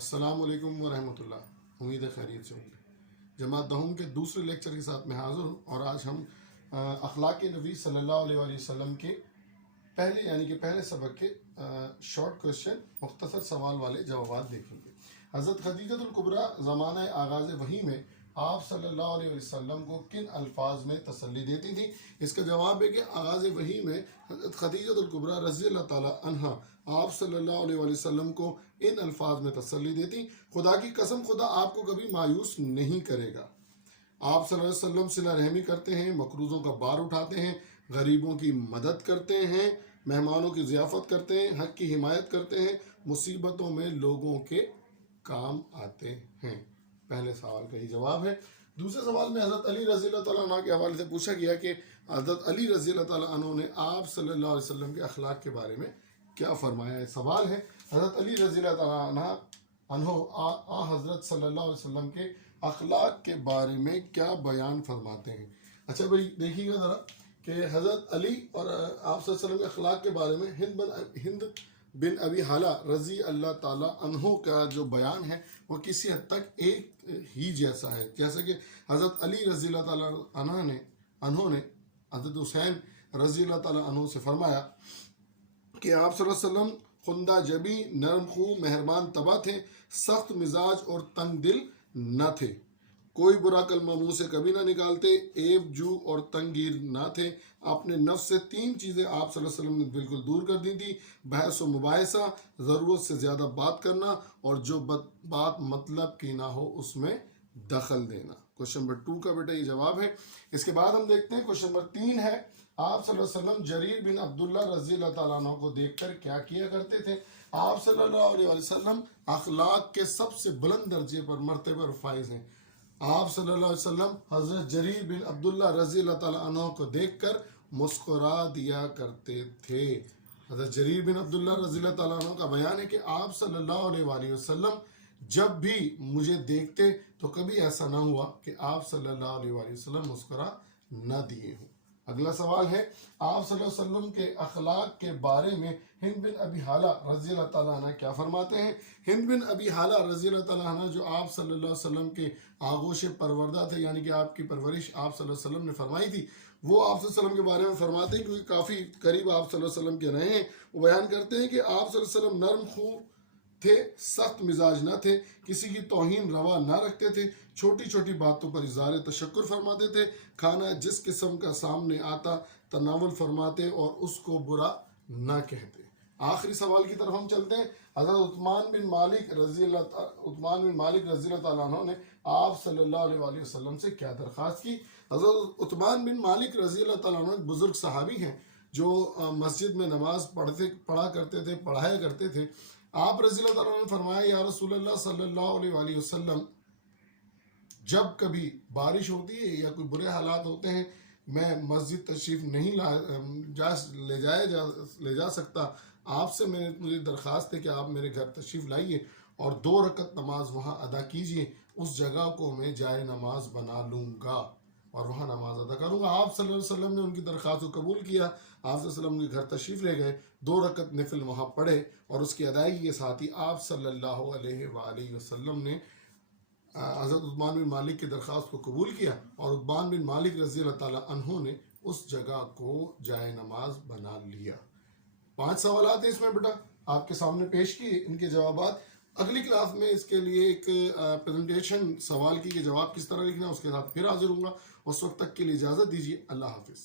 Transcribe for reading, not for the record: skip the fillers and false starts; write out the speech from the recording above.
السلام علیکم ورحمۃ اللہ. امید ہے خیریت سے ہوں گے. جماعت دہم کے دوسرے لیکچر کے ساتھ میں حاضر ہوں، اور آج ہم اخلاق نبی صلی اللہ علیہ وآلہ وسلم کے پہلے سبق کے شارٹ کوشچن، مختصر سوال والے جوابات دیکھیں گے. حضرت خدیجہ الکبریٰ زمانہ آغاز وحی میں آپ صلی اللہ علیہ وسلم کو کن الفاظ میں تسلی دیتی تھیں؟ اس کا جواب ہے کہ آغاز وحی میں حضرت خدیجہ الکبریٰ رضی اللہ تعالیٰ عنہ آپ صلی اللہ علیہ وسلم کو ان الفاظ میں تسلی دیتی: خدا کی قسم، خدا آپ کو کبھی مایوس نہیں کرے گا. آپ صلی اللہ علیہ وسلم صلہ رحمی کرتے ہیں، مقروضوں کا بار اٹھاتے ہیں، غریبوں کی مدد کرتے ہیں، مہمانوں کی ضیافت کرتے ہیں، حق کی حمایت کرتے ہیں، مصیبتوں میں لوگوں کے کام آتے ہیں. پہلے سوال کا یہ جواب ہے. دوسرے سوال میں حضرت علی رضی اللہ تعالیٰ عنہ کے حوالے سے پوچھا گیا کہ حضرت علی رضی اللہ تعالیٰ عنہ نے آپ صلی اللہ علیہ وسلم کے اخلاق کے بارے میں کیا فرمایا ہے. سوال ہے حضرت علی رضی اللہ تعالیٰ عنہ حضرت صلی اللہ علیہ وسلم کے اخلاق کے بارے میں کیا بیان فرماتے ہیں. اچھا بھائی دیکھیے گا ذرا کہ حضرت علی اور آپ صلی اللہ علیہ وسلم کے اخلاق کے بارے میں ہند بن ابی حالہ رضی اللہ تعالیٰ عنہ کا جو بیان ہے وہ کسی حد تک ایک ہی جیسا ہے. جیسے کہ حضرت علی رضی اللہ تعالیٰ عنہ نے حضرت حسین رضی اللہ تعالیٰ عنہ سے فرمایا کہ آپ صلی اللہ علیہ وسلم خندہ جبی، نرم خو، مہربان طبع تھے، سخت مزاج اور تنگ دل نہ تھے، کوئی برا کلمہ منہ سے کبھی نہ نکالتے، عیب جو اور تنگیر نہ تھے. اپنے نفس سے 3 چیزیں آپ صلی اللہ علیہ وسلم نے بالکل دور کر دی تھی: بحث و مباحثہ، ضرورت سے زیادہ بات کرنا، اور جو بات مطلب کی نہ ہو اس میں دخل دینا. کوشچن نمبر 2 کا بیٹا یہ جواب ہے. اس کے بعد ہم دیکھتے ہیں کوشچن نمبر 3 ہے: آپ صلی اللہ علیہ وسلم جریر بن عبداللہ رضی اللہ تعالیٰ عنہ کو دیکھ کر کیا کیا کرتے تھے؟ آپ صلی اللہ علیہ وسلم اخلاق کے سب سے بلند درجے پر مرتبہ پر فائز ہیں. آپ صلی اللہ علیہ وسلم حضرت جریر بن عبداللہ رضی اللہ تعالیٰ عنہ کو دیکھ کر مسکرا دیا کرتے تھے. حضرت جریر بن عبداللہ رضی اللہ تعالیٰ عنہ کا بیان ہے کہ آپ صلی اللہ علیہ وسلم جب بھی مجھے دیکھتے تو کبھی ایسا نہ ہوا کہ آپ صلی اللہ علیہ وسلم مسکرا نہ دیے ہوں. اگلا سوال ہے: آپ صلی اللہ علیہ وسلم کے اخلاق کے بارے میں ہند بن ابی حالہ رضی اللہ تعالیٰ عنہ کیا فرماتے ہیں؟ ہند بن ابی حالہ رضی اللہ تعالیٰ عنہ جو آپ صلی اللہ علیہ وسلم کے آغوش پروردہ تھے، یعنی کہ آپ کی پرورش آپ صلی اللہ علیہ وسلم نے فرمائی تھی، وہ آپ صلی اللہ علیہ وسلم کے بارے میں فرماتے ہیں کیونکہ کافی قریب آپ صلی اللہ علیہ وسلم کے رہے ہیں. وہ بیان کرتے ہیں کہ آپ صلی اللہ علیہ وسلم نرم خو تھے، سخت مزاج نہ تھے، کسی کی توہین روا نہ رکھتے تھے، چھوٹی چھوٹی باتوں پر اظہار تشکر فرماتے تھے، کھانا جس قسم کا سامنے آتا تناول فرماتے اور اس کو برا نہ کہتے. آخری سوال کی طرف ہم چلتے ہیں. حضرت عثمان بن مالک رضی اللہ تعالیٰ عنہ نے آپ صلی اللہ علیہ وسلم سے کیا درخواست کی؟ حضرت عثمان بن مالک رضی اللہ تعالیٰ عنہ ایک بزرگ صحابی ہیں جو مسجد میں نماز پڑھایا کرتے تھے. آپ رضی اللہ تعالیٰ عنہ نے فرمایا: یا رسول اللہ صلی اللہ علیہ وسلم، جب کبھی بارش ہوتی ہے یا کوئی برے حالات ہوتے ہیں، میں مسجد تشریف نہیں لے جا سکتا، آپ سے مجھے درخواست ہے کہ آپ میرے گھر تشریف لائیے اور 2 رکعت نماز وہاں ادا کیجیے. اس جگہ کو میں جائے نماز بنا لوں گا اور وہاں نماز ادا کروں گا. آپ صلی اللہ علیہ وسلم نے ان کی درخواست کو قبول کیا. آپ صلی اللہ علیہ وسلم کے گھر تشریف لے گئے، 2 رکعت نفل وہاں پڑھے، اور اس کی ادائیگی کے ساتھ ہی آپ صلی اللہ علیہ وسلم نے حضرت عثمان بن مالک کی درخواست کو قبول کیا، اور عثمان بن مالک رضی اللہ تعالیٰ عنہ نے اس جگہ کو جائے نماز بنا لیا. 5 سوالات ہیں اس میں بیٹا آپ کے سامنے پیش کیے، ان کے جوابات. اگلی کلاس میں اس کے لیے ایک پریزنٹیشن سوال کی کہ جواب کس طرح لکھنا ہے، اس کے ساتھ پھر حاضر ہوں گا. اس وقت تک کے لیے اجازت دیجیے. اللہ حافظ.